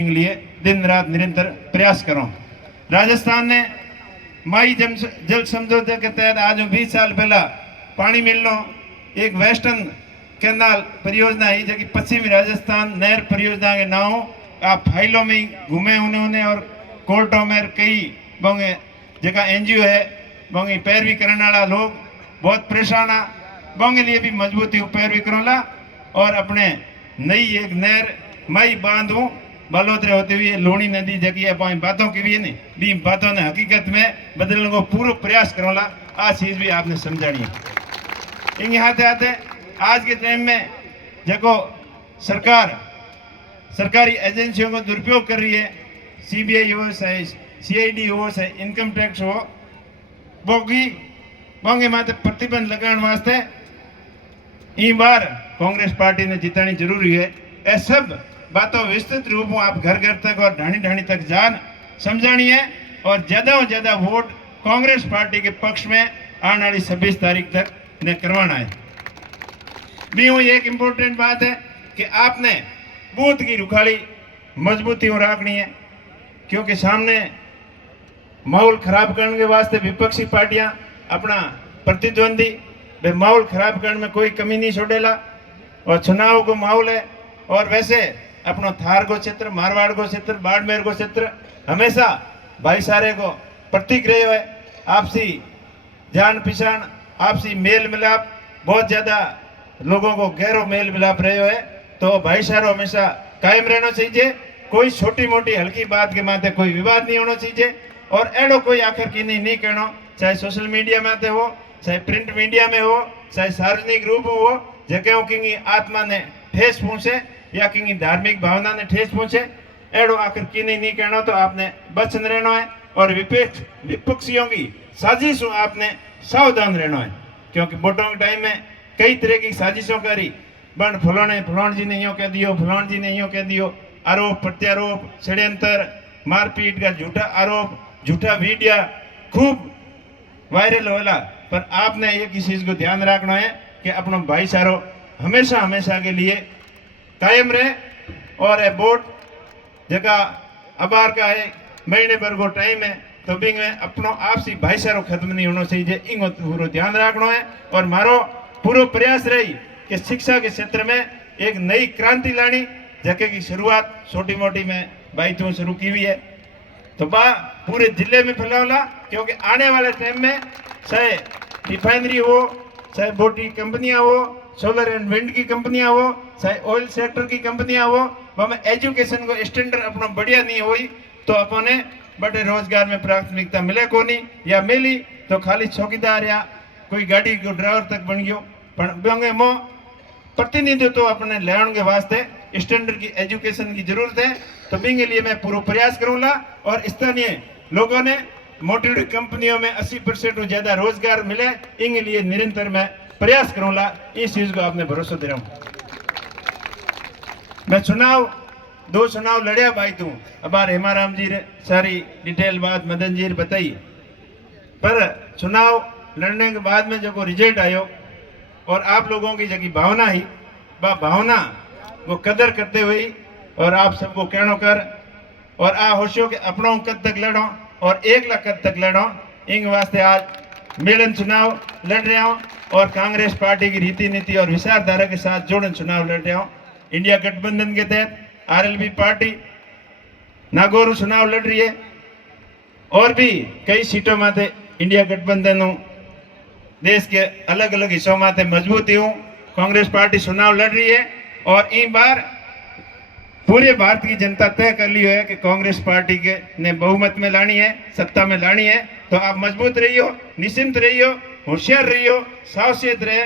के लिए दिन रात निरंतर प्रयास करो। राजस्थान ने माई जल समझौते के तहत आज 20 साल पहला पानी मिलनो एक वेस्टर्न कैनाल परियोजना है जो कि पश्चिमी राजस्थान नहर परियोजना के नाम आप फाइलों में घूमे उन्होंने और कोर्टों में कई बोंगे जगह एनजीओ है बोंगे पैरवी करने वाला लोग बहुत परेशान आ बोंगे लिए भी मजबूती पैरवी करोला और अपने नई एक नहर मई बांधू बालोतरे होते हुए लोणी नदी जगह बातों की भी नहीं भी बातों ने हकीकत में बदलने को पूरा प्रयास करोला आज चीज भी आपने समझानी है। इन आते आते आज के टाइम में जको सरकार सरकारी एजेंसियों को दुरुपयोग कर रही है, सीबीआई हो चाहे सीआईडी हो चाहे इनकम टैक्स हो बोंगे माते प्रतिबंध लगाने वास्ते इन बार कांग्रेस पार्टी ने जितानी जरूरी है। ये सब बातों विस्तृत रूप में आप घर घर तक और ढाणी ढाणी तक जान समझानी है और ज्यादा से ज्यादा वोट कांग्रेस पार्टी के पक्ष में आने वाली 26 तारीख तक ने करवाना है। भी एक इम्पोर्टेंट बात है कि आपने बूथ की रुखाली मजबूती रखनी है क्योंकि सामने माहौल खराब करने के वास्ते विपक्षी पार्टियां अपना प्रतिद्वंदी माहौल खराब करने में कोई कमी नहीं छोड़ेला और चुनाव को माहौल है। और वैसे अपना थार को क्षेत्र मारवाड़ को क्षेत्र बाड़मेर को क्षेत्र हमेशा भाईचारे को प्रतीक रहे हुए आपसी जान पहचान आपसी मेल मिलाप बहुत ज्यादा लोगों को गहरो मेल मिलाप रहे हुए तो भाईचारा हमेशा कायम रहना चाहिए। कोई छोटी मोटी हल्की बात के माथे कोई विवाद नहीं होना चाहिए और एडो कोई आखिर की नहीं कहना चाहे सोशल मीडिया में हो चाहे प्रिंट मीडिया में हो चाहे सार्वजनिक रूप हो जगहों की आत्मा ने ठेस पहुंचे या कि धार्मिक भावना ने ठेस पहुंचे एडो आखिर की नहीं कहना तो आपने बचन रहना है और विपक्षियों की साजिशों आपने सावधान रहना है क्योंकि वोटों के टाइम में कई तरह की साजिशों करी बन फलाण जी ने यूँ कह दियो फलाण जी ने यूँ कह दियो आरोप प्रत्यारोप षड्यंत्र मारपीट का झूठा आरोप झूठा वीडियो खूब वायरल होला पर आपने एक ही चीज को ध्यान रखना है कि अपना भाईचारो हमेशा हमेशा के लिए कायम रहे और वोट जगह अबार का है महीने भर को टाइम है तो भी अपनो आपसी भाईचारो खत्म नहीं होना चाहिए इन पूरा ध्यान रखना है। और मारो पूरा प्रयास रही कि शिक्षा के क्षेत्र में एक नई क्रांति लानी जगह की शुरुआत छोटी मोटी में बाइतों शुरू की हुई है तो पूरे जिले में फैलावला क्योंकि आने वाले टाइम में चाहे रिफाइनरी हो चाहे बोटी कंपनियां हो सोलर एंड विंड की कंपनियां हो चाहे ऑयल सेक्टर की कंपनियां हो वह एजुकेशन को स्टैंडर्ड अपना बढ़िया नहीं हुई तो अपने बड़े रोजगार में प्राथमिकता मिले को नहीं या मिली तो खाली चौकीदार या कोई गाड़ी को ड्राइवर तक बन गयो पर मो प्रतिनिधित्व तो अपने लेने के वास्ते स्टैंडर्ड की एजुकेशन की जरूरत है तो बिंगे लिए मैं पूरा प्रयास करूंगा और स्थानीय लोगों ने मोटी कंपनियों में 80% ज्यादा रोजगार मिले इनके लिए निरंतर मैं प्रयास करूंगा। इस चीज को आपने भरोसा दे रहा हूं। मैं दो चुनाव लड़िया भाई तू अब हेमाराम जी ने सारी डिटेल बात मदन जी ने बताई पर चुनाव लड़ने के बाद में जो रिजल्ट आयो और आप लोगों की जगह भावना ही वह भावना वो कदर करते हुए और आप सबको कहनो कर और आ होशो के अपनों कद तक लड़ो और 1 लाख कद तक लड़ो इन वास्ते आज मेलन चुनाव लड़ रहा हूँ और कांग्रेस पार्टी की रीति नीति और विचारधारा के साथ जोड़न चुनाव लड़ रहा हूँ। इंडिया गठबंधन के तहत आरएलबी पार्टी नागौर चुनाव लड़ रही है और भी कई सीटों में थे इंडिया गठबंधन देश के अलग अलग हिस्सों में थे मजबूती हूँ कांग्रेस पार्टी चुनाव लड़ रही है और इन बार पूरे भारत की जनता तय कर ली है कि कांग्रेस पार्टी के ने बहुमत में लानी है सत्ता में लानी है तो आप मजबूत रहियो निश्चिंत रहियो होशियार रहियो सावचेत रहे